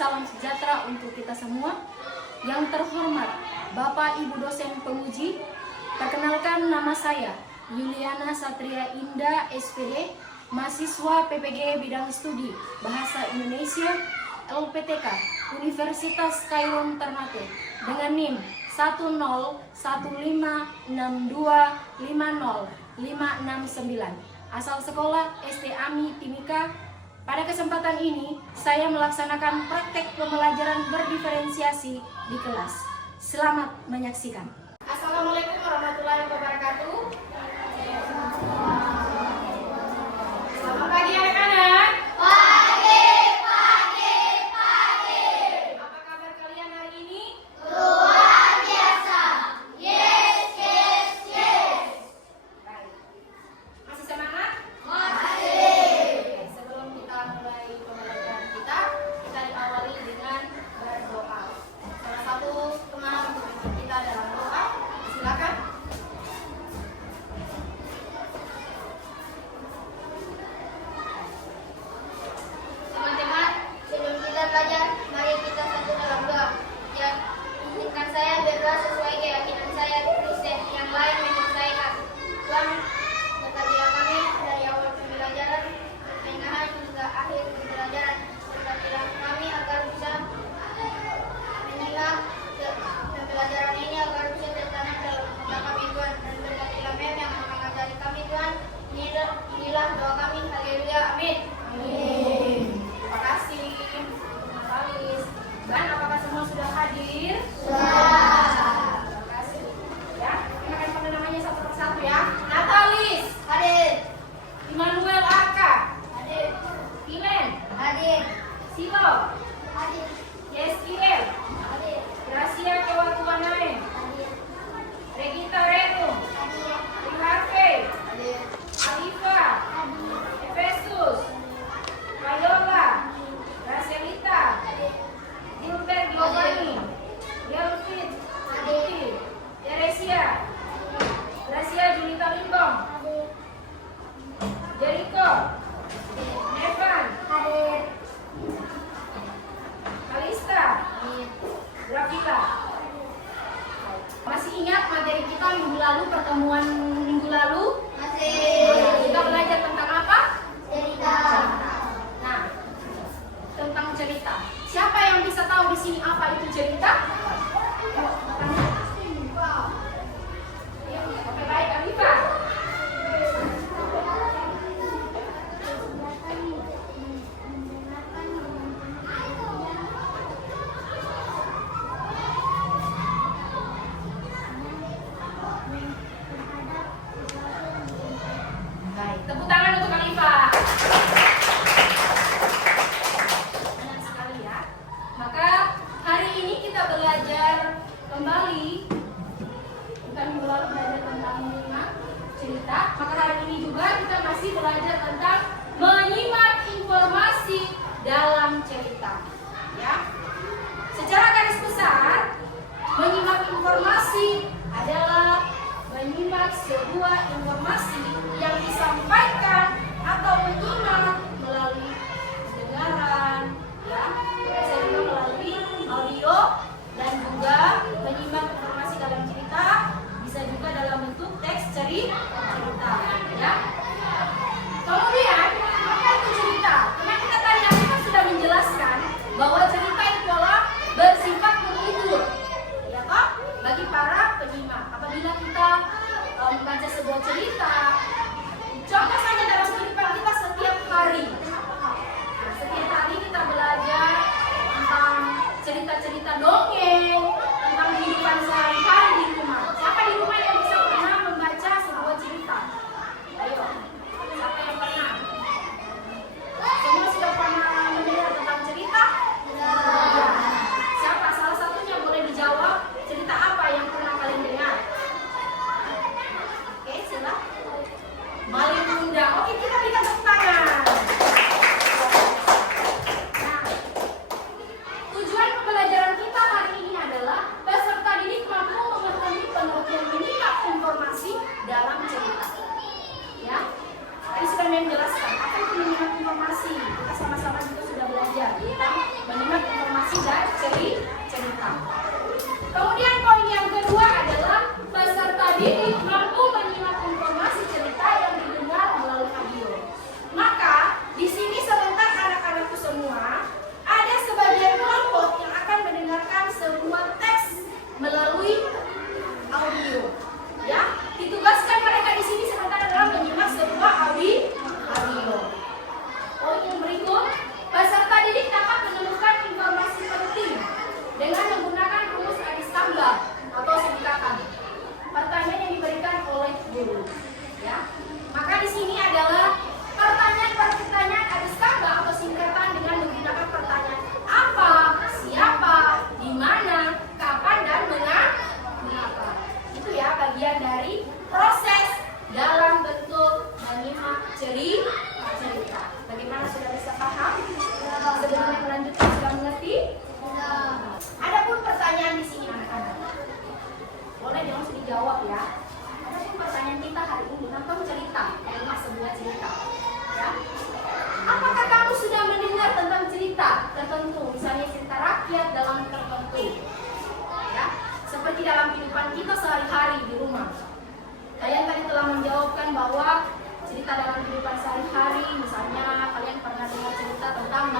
salam sejahtera untuk kita semua. Yang terhormat Bapak Ibu dosen penguji, perkenalkan nama saya Yuliana Satria Indah SPD, mahasiswa PPG Bidang Studi Bahasa Indonesia LPTK Universitas Kairon Ternate dengan NIM 10156250569, asal sekolah SD Ami Timika. Pada kesempatan ini, saya melaksanakan praktek pembelajaran berdiferensiasi di kelas. Selamat menyaksikan. Assalamualaikum warahmatullahi wabarakatuh. Selamat pagi anak-anak. Pagi. Apa kabar kalian hari ini? Luar biasa. Yes. Baik. Masih semangat? Masih. Oke, sebelum kita mulai pembelajaran kita diawali dengan berdoa. Salah satu teman untuk kita dalam doa, silakan.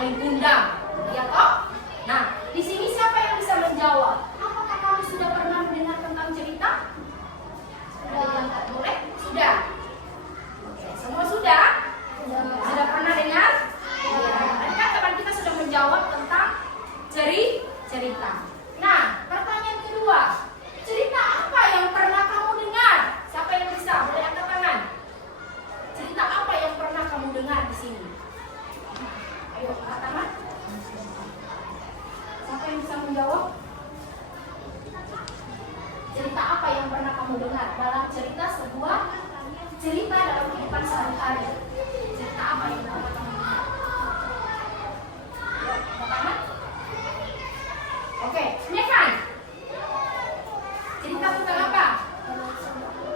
saling undang. Ya toh? Nah, di sini siapa yang bisa menjawab? Apakah kamu sudah pernah mendengar tentang cerita? Ada yang angkat boleh? Sudah. Oke, semua sudah? Sudah pernah dengar? Ya. Tadi kan teman kita sudah menjawab tentang cerita. Nah, pertanyaan kedua, cerita apa yang pernah kamu dengar? Siapa yang bisa? Boleh angkat tangan. Cerita apa yang pernah kamu dengar di sini? Ayo, angkat tangan. Siapa yang bisa menjawab? Cerita apa yang pernah kamu dengar? Dalam cerita sebuah cerita dalam kehidupan sehari-hari. Cerita apa yang pernah kamu dengar? Ayo, angkat tangan. Oke, Nevan. Cerita tentang apa?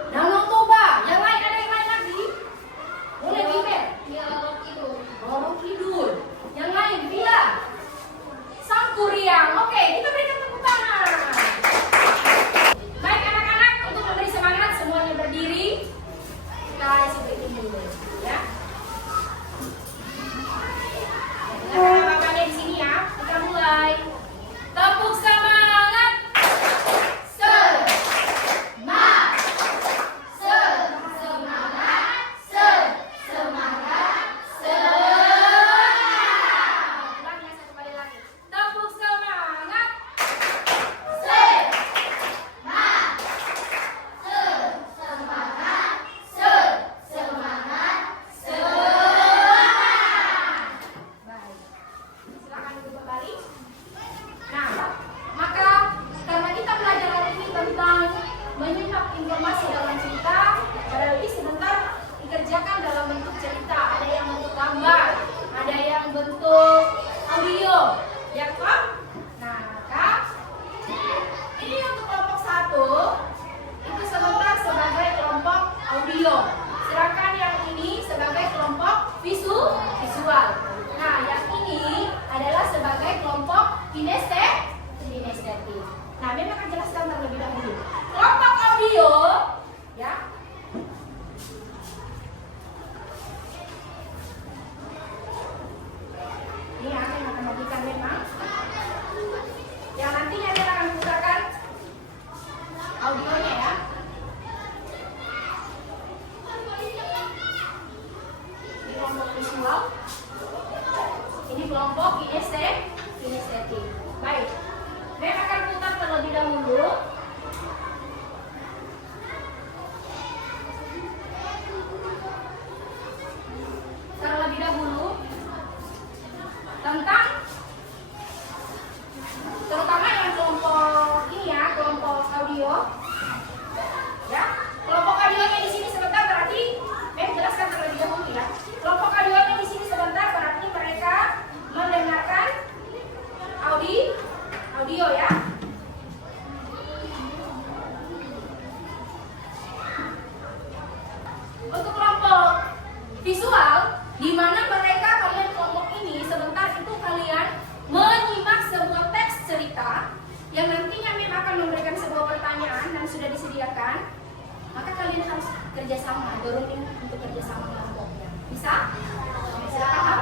Danau Toba. Yang lain ada yang lain lagi? Boleh Biber. Lorong Kidul. Yang lain Via. Sangkuriang. Oke, kita berikan tepuk tangan. Baik anak-anak, untuk memberi semangat semuanya berdiri. Kita seperti dulu, ya. Dengarkan bapaknya di sini ya. Kita mulai. Tepuk semangat. Ulangnya satu kali lagi. Tepuk semangat. Baik. Silakan duduk kembali. Nah, maka karena kita belajar hari ini tentang menyimak informasi dalam cerita, pada ini sebentar dikerjakan dalam bentuk cerita. Ada yang bentuk gambar, ada yang bentuk audio, ya kan? Nah, maka ini untuk kelompok 1 itu sebentar sebagai kelompok audio, sedangkan yang ini sebagai kelompok visual. Nah, yang ini adalah sebagai kelompok kinestetik. Nah, memang akan jelaskan terlebih dahulu. Kelompok audio, ya. Ini akan memberikan memang. Yang nantinya kita akan putarkan audionya ya. Ini kelompok visual. Ini kelompok kinestetik. Baik. Saya akan putar terlebih dahulu. Terlebih dahulu tentang terutama yang kelompok ini ya, kelompok audio. Ya, kelompok audionya di sini sebentar berarti jelaskan terlebih dahulu ya. Kelompok audionya di sini sebentar berarti mereka mendengarkan audio ya. Untuk kelompok visual, di mana mereka kalian kelompok ini sebentar itu kalian menyimak sebuah teks cerita yang nantinya memang akan memberikan sebuah pertanyaan dan sudah disediakan. Maka kalian harus kerjasama, dorongin untuk kerjasama kelompoknya. Bisa? Sudah paham?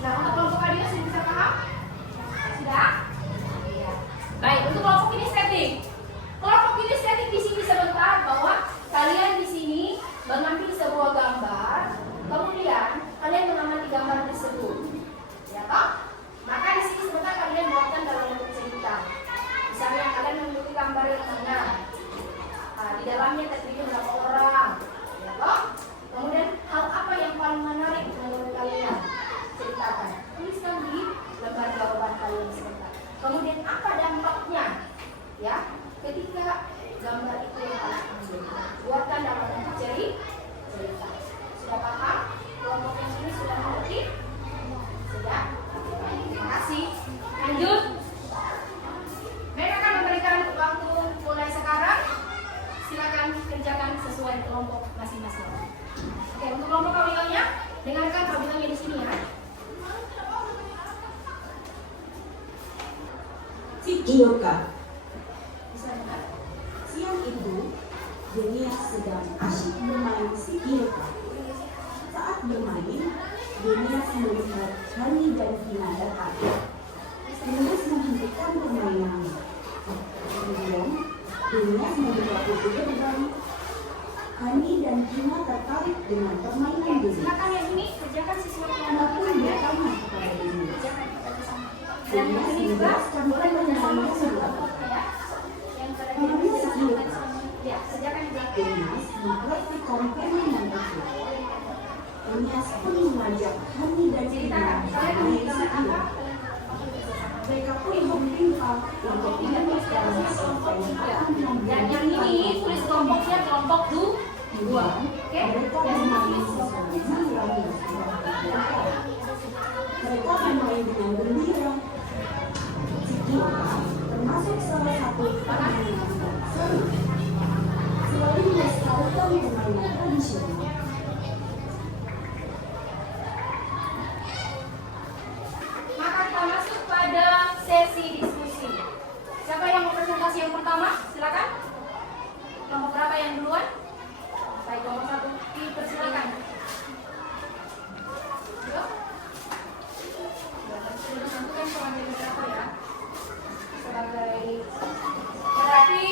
Nah, untuk kelompok audio sudah bisa paham? Sudah? Iya. Baik, untuk kelompok kinestetik. Kelompok kinestetik di sini sebentar bahwa kalian di sini mengambil sebuah gambar, kemudian kalian mengamati gambar tersebut. Ya toh? Maka di sini sebentar kalian buatkan dalam bentuk cerita. Misalnya kalian memiliki gambar yang mana? Nah, di dalamnya terpilih berapa orang? Ya toh? Kemudian hal apa yang paling menarik menurut kalian? Ceritakan. Tuliskan di lembar jawaban kalian sebentar. Kemudian apa dampaknya? Ya, ketika gambar itu yang kalian ambil, buatkan dalam bentuk cerita. Sudah paham? Kelompok yang ini sudah mengerti? Sudah? Terima kasih. Lanjut. Mereka akan memberikan waktu mulai sekarang. Silakan kerjakan sesuai kelompok masing-masing. Oke, untuk kelompok audionya, dengarkan audionya di sini ya. Si Giyoka. Bisa dengar? Siang itu, Denia sedang asyik bermain si Giyoka. Saat bermain, Dimas melihat Hani dan Vina datang. Dimas menghentikan permainan. Kemudian, Dimas membuka pintu gerbang. Hani dan Vina tertarik dengan permainan Dimas. Silakan yang ini kerjakan sesuatu yang Vina pun bertanya kepada Dimas. kerjakan kita bersama. Dan Dimas yang ini juga menjelaskan boleh bersama permainannya bersama juga. ya. Yang pada Karena dia dia silakan sama. Ya, kerjakan di belakang. Dimas mempraktikkan permainan itu. Dimas pun mengajak Hani dan Vina bermain setia. Mereka pun meminta untuk tidak berjalan sampai Dan yang ini tulis kelompoknya kelompok dua. Oke? mereka Dan bermain sesuai naluri. Mereka bermain dengan gembira. Kita termasuk salah satu permainan yang seru. Selalu melestarikan permainan tradisional. Maka kita masuk pada sesi diskusi. Siapa yang mau presentasi yang pertama? Silakan. Kelompok berapa yang duluan? Baik, kelompok satu. Dipersilakan. Yuk. Sudah tentukan peran dari berapa ya? Sebagai berarti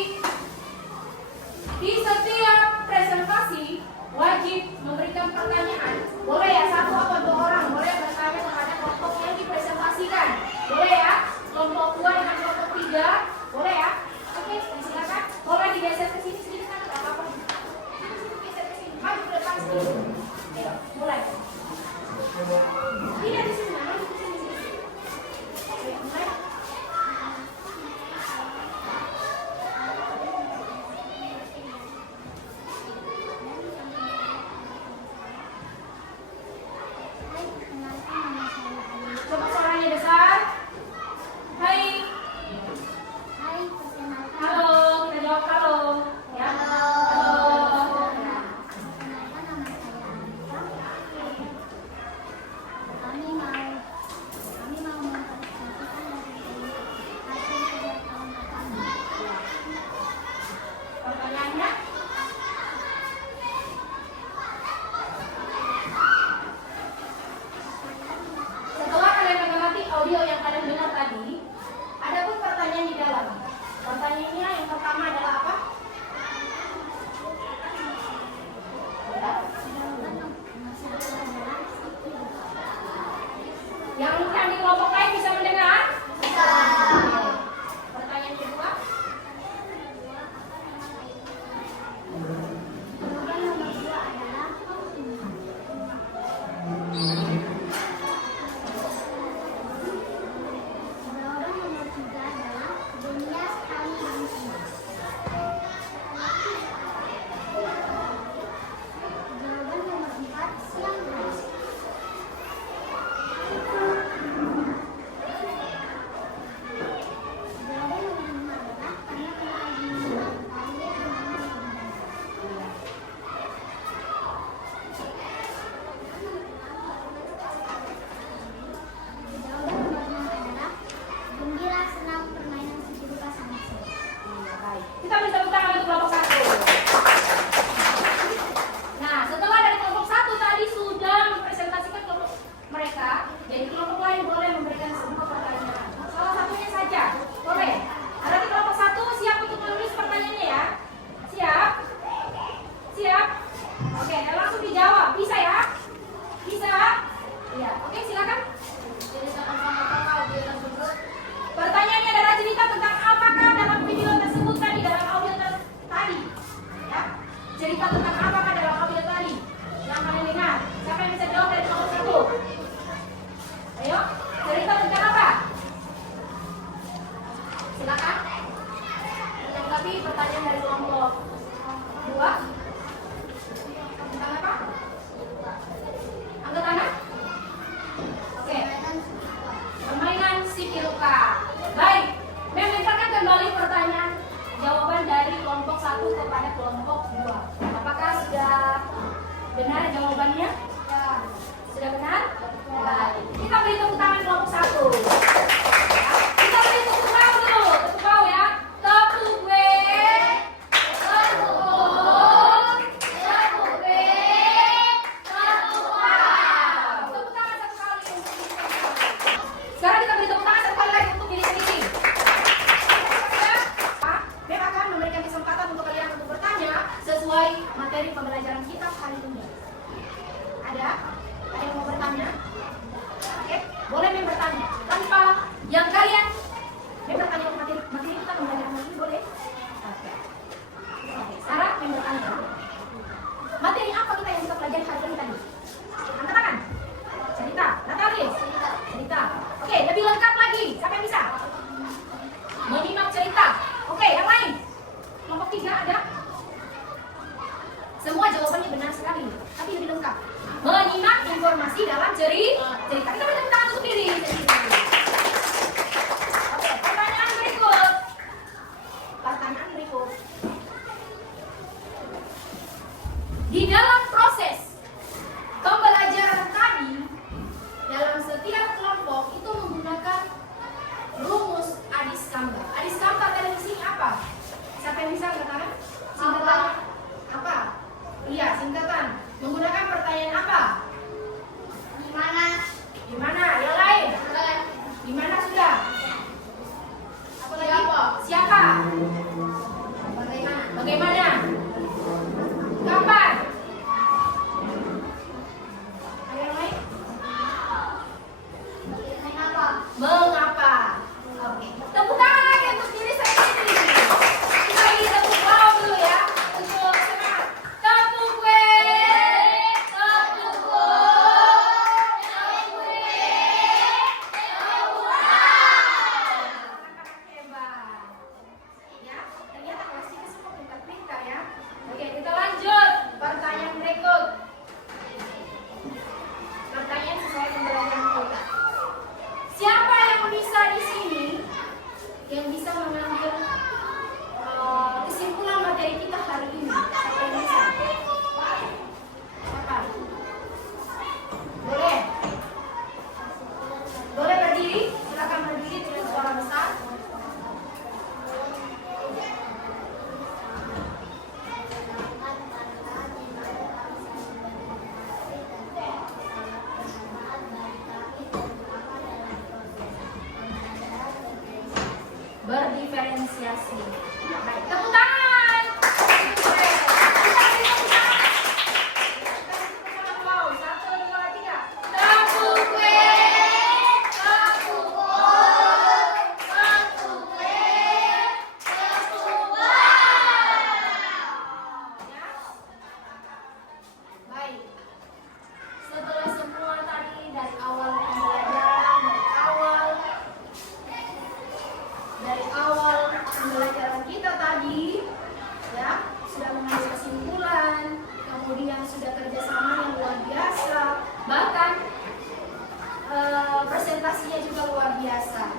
di setiap presentasi wajib memberikan pertanyaan. Boleh ya satu atau dua orang boleh bertanya kepada kelompok yang dipresentasikan. Boleh ya? Kelompok 2 dengan kelompok 3. Boleh ya? Oke, silakan. Boleh digeser ke sini sedikit kan? Enggak apa-apa. Geser ke sini. Maju ke depan sedikit. Ayo, mulai. Tidak di sini, maju ke sini. Ayo, mulai. Coba suaranya besar. Hai. Halo, kita jawab halo. Ya. Halo. Ya. Pertanyaannya? Setelah kalian mengamati audio yang kalian dengar tadi, ada pun pertanyaan di dalam. Pertanyaannya yang pertama adalah apa? Yang di kelompok lain bisa mendengar? Bisa. Pertanyaan kedua? Kita beri tepuk tangan untuk kelompok 1. Nah, setelah dari kelompok 1 tadi sudah mempresentasikan kelompok mereka, jadi kelompok lain boleh memberikan sebuah pertanyaan. Salah satunya saja, boleh. Ada di kelompok 1 siap untuk menulis pertanyaannya ya? Siap? Siap? Oke, dan langsung dijawab. Bisa ya? Bisa? Iya. Oke, silakan. Pertanyaannya adalah cerita tentang apakah dalam video tersebut tadi, dalam audio tadi, ya? Cerita tentang apakah dalam audio tadi yang kalian dengar? Siapa yang bisa jawab dari kelompok 1? Ayo, cerita tentang apa? Silakan. Tanggapi pertanyaan dari kelompok 2. Tentang apa? Angkat tangan. Oke. Permainan si Piluka. Baik, melemparkan kembali pertanyaan jawaban dari kelompok 1 kepada kelompok 2. Apakah sudah benar jawabannya? Ya. Sudah benar? Baik. Kita beri tepuk tangan kelompok 1. Ya. Kita beri tepuk bau dulu. Tepuk bau ya. Tepuk W. Tepuk O. Tepuk B. Tepuk A. Tepuk tangan Siapa yang bisa katakan? Singkatan apa? Iya, singkatan. Menggunakan pertanyaan apa? Di mana? Di mana? Yang lain? Di mana sudah? Apa lagi? Siapa? Bagaimana? Bagaimana? Kapan? Ada yang lain? Mengapa? Mengapa? Oke. Tepuk tangan lagi untuk diri saya sendiri. Kita lagi tepuk bawah dulu ya. Untuk semangat. Tepuk kue. Tepuk anak-anak hebat. Ya, ternyata kelasnya semua pintar-pintar ya. Oke, kita lanjut. Pertanyaan berikut. Pertanyaan sesuai pembelajaran kita. Siapa yang bisa di sini yang bisa mengambil kesimpulan materi kita hari ini? Siapa yang bisa? Siapa? Boleh? Boleh berdiri? Silakan berdiri dengan suara besar. Berdiferensiasi. Baik, tepuk tangan. Kita beri tepuk tangan. Kita beri tepuk tangan. Wow, 1, 2, 3. Tepuk kue. Tepuk ya. Baik. Setelah semua tadi dari awal pembelajaran, dari awal pembelajaran kita tadi, ya, sudah mengambil kesimpulan, kemudian sudah kerjasama yang luar biasa, bahkan presentasinya juga luar biasa.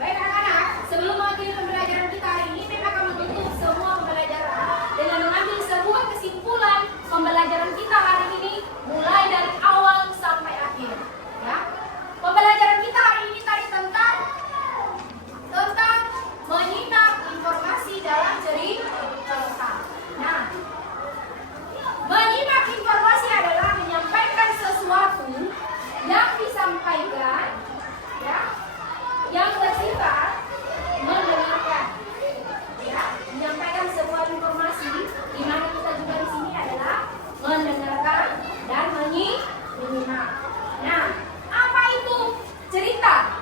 Baik anak-anak, sebelum mengakhiri pembelajaran kita hari ini, kita akan menutup semua pembelajaran dengan mengambil sebuah kesimpulan pembelajaran kita hari ini, mulai dari awal sampai akhir. Ya, pembelajaran kita hari ini tadi tentang menyimak informasi dalam cerita. Nah, menyimak informasi adalah menyampaikan sesuatu yang disampaikan, ya, yang bersifat mendengarkan, ya, menyampaikan sebuah informasi di mana kita juga di sini adalah mendengarkan dan menyimak. Nah, apa itu cerita?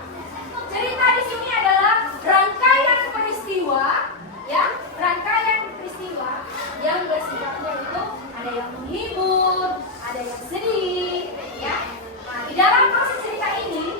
Cerita di sini adalah rangkaian peristiwa, ya, rangkaian peristiwa yang bersifatnya itu ada yang menghibur, ada yang sedih, ya. Nah, di dalam proses cerita ini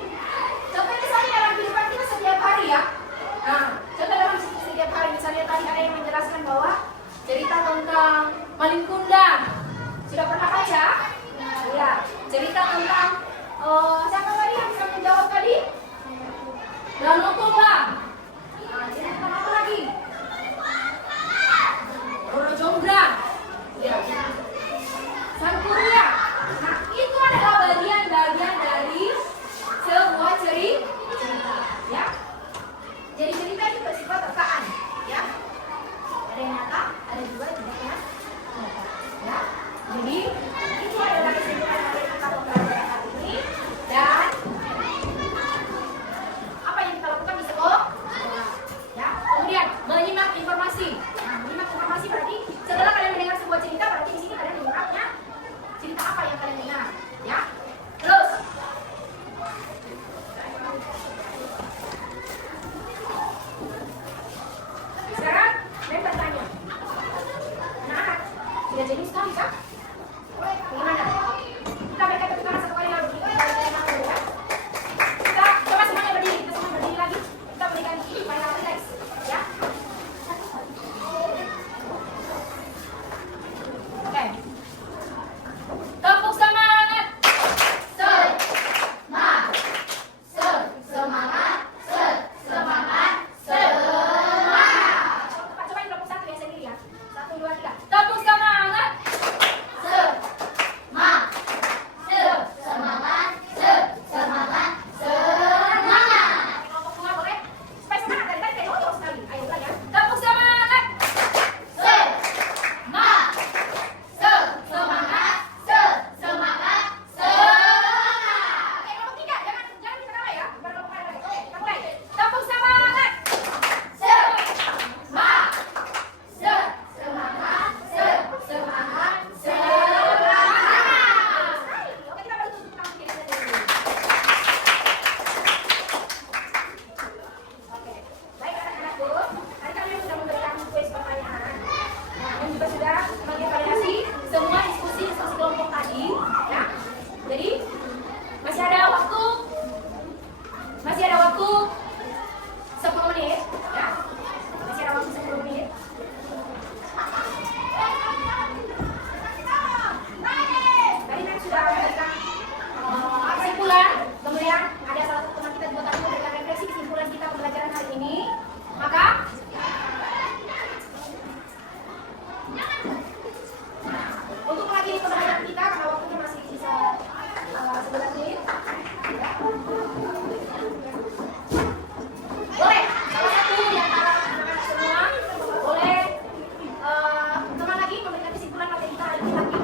Boleh, salah satu di antara anak-anak semua boleh teman lagi memberikan kesimpulan materi kita hari ini lagi.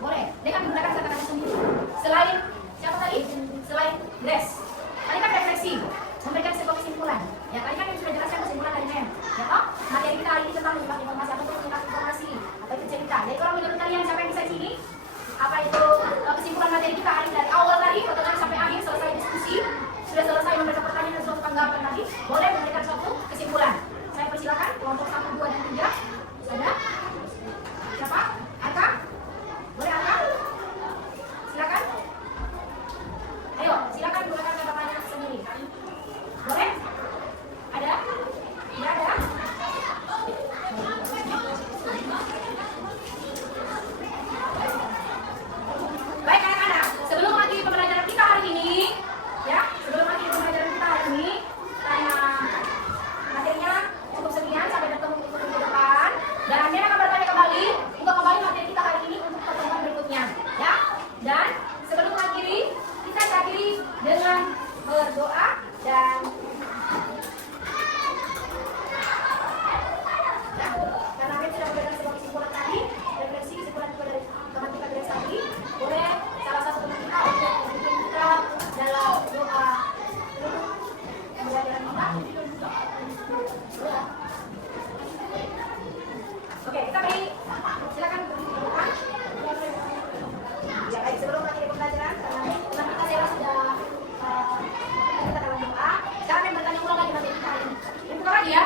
Boleh, dengan menggunakan kata-kata sendiri. Selain siapa tadi? Selain Grace. Tadi kan refleksi, memberikan sebuah kesimpulan. Ya, tadi kan yang sudah jelaskan kesimpulan dari Mem. Ya toh, materi kita hari ini tentang menyimak informasi atau menyimak informasi. Apa itu cerita? Jadi kalau menurut kalian siapa yang bisa sini? Apa itu kesimpulan materi kita hari ini dari awal tadi, pertengahan sampai akhir selesai diskusi, sudah selesai memberikan pertanyaan dan suatu tanggapan tadi, boleh memberikan suatu kesimpulan. Saya persilakan kelompok 1, 2, dan 3. Ada? Siapa? Arka? Boleh Arka? Silakan. Ayo, silakan gunakan kata-katanya sendiri. Boleh? Ada? Tidak ada? Baik anak-anak, sebelum mengakhiri pembelajaran kita hari ini, ya, sebelum mengakhiri pembelajaran kita hari ini, karena materinya cukup sekian sampai bertemu di minggu depan, dan Anda akan bertanya kembali untuk kembali materi kita hari ini untuk pertemuan berikutnya, ya. Dan sebelum mengakhiri, kita akhiri dengan berdoa dan karena kita sudah memberikan sebuah kesimpulan tadi, refleksi kesimpulan juga dari teman kita dari tadi, boleh salah satu teman kita untuk memimpin kita dalam doa pembelajaran kita. Oke, kita beri, silakan berdoa. Ya, baik, sebelum mengakhiri pembelajaran, karena teman kita Sela sudah kita dalam doa. Sekarang yang bertanya ulang lagi materi kita hari ini. Buka lagi ya,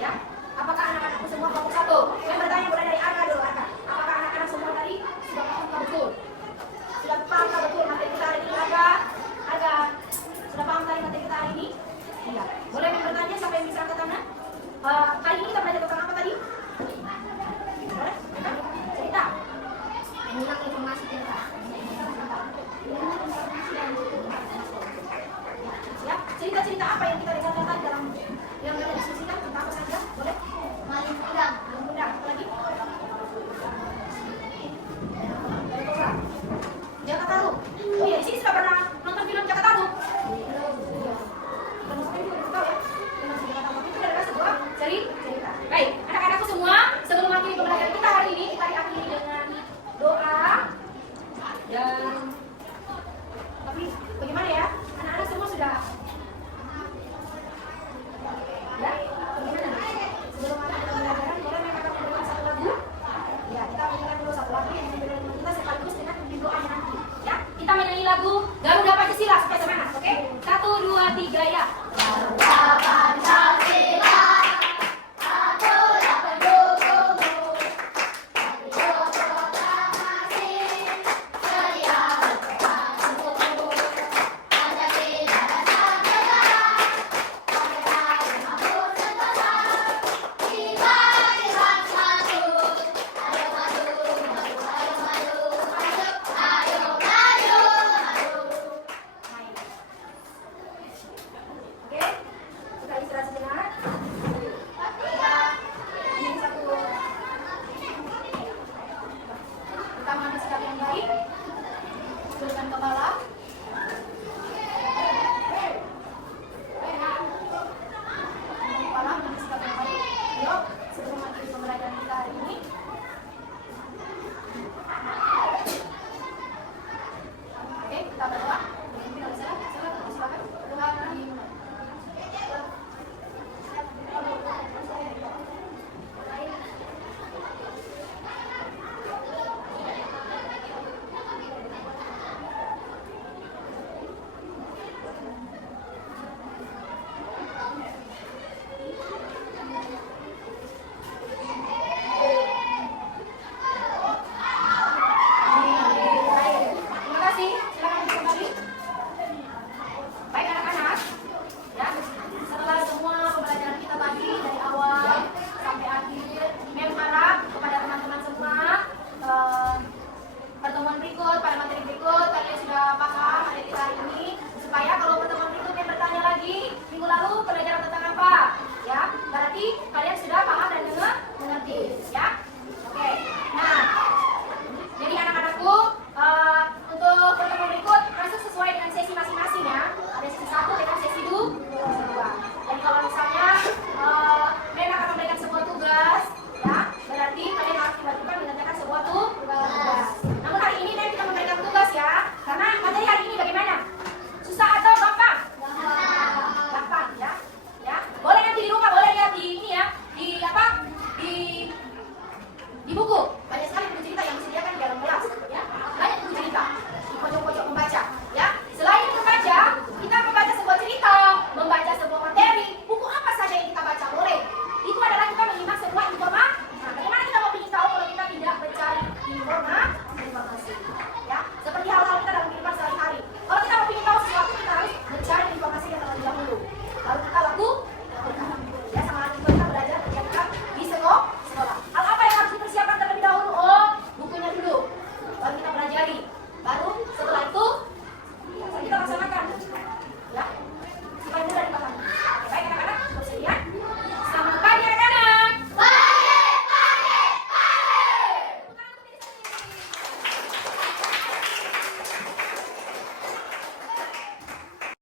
ya. Apakah anak-anakku semua kelompok 1? Yang bertanya mulai dari Arka dulu, Arka. Apakah anak-anak semua tadi sudah paham betul? Sudah paham betul materi kita hari ini, Arka? Arka, sudah paham tadi materi kita hari ini? Iya. Boleh yang bertanya siapa yang bisa angkat tangan? Hari ini kita belajar tentang apa tadi? Boleh? Cerita. Menyimak informasi cerita. Ya, cerita-cerita apa yang kita dengarkan tadi dalam yang kita diskusikan tentang apa saja?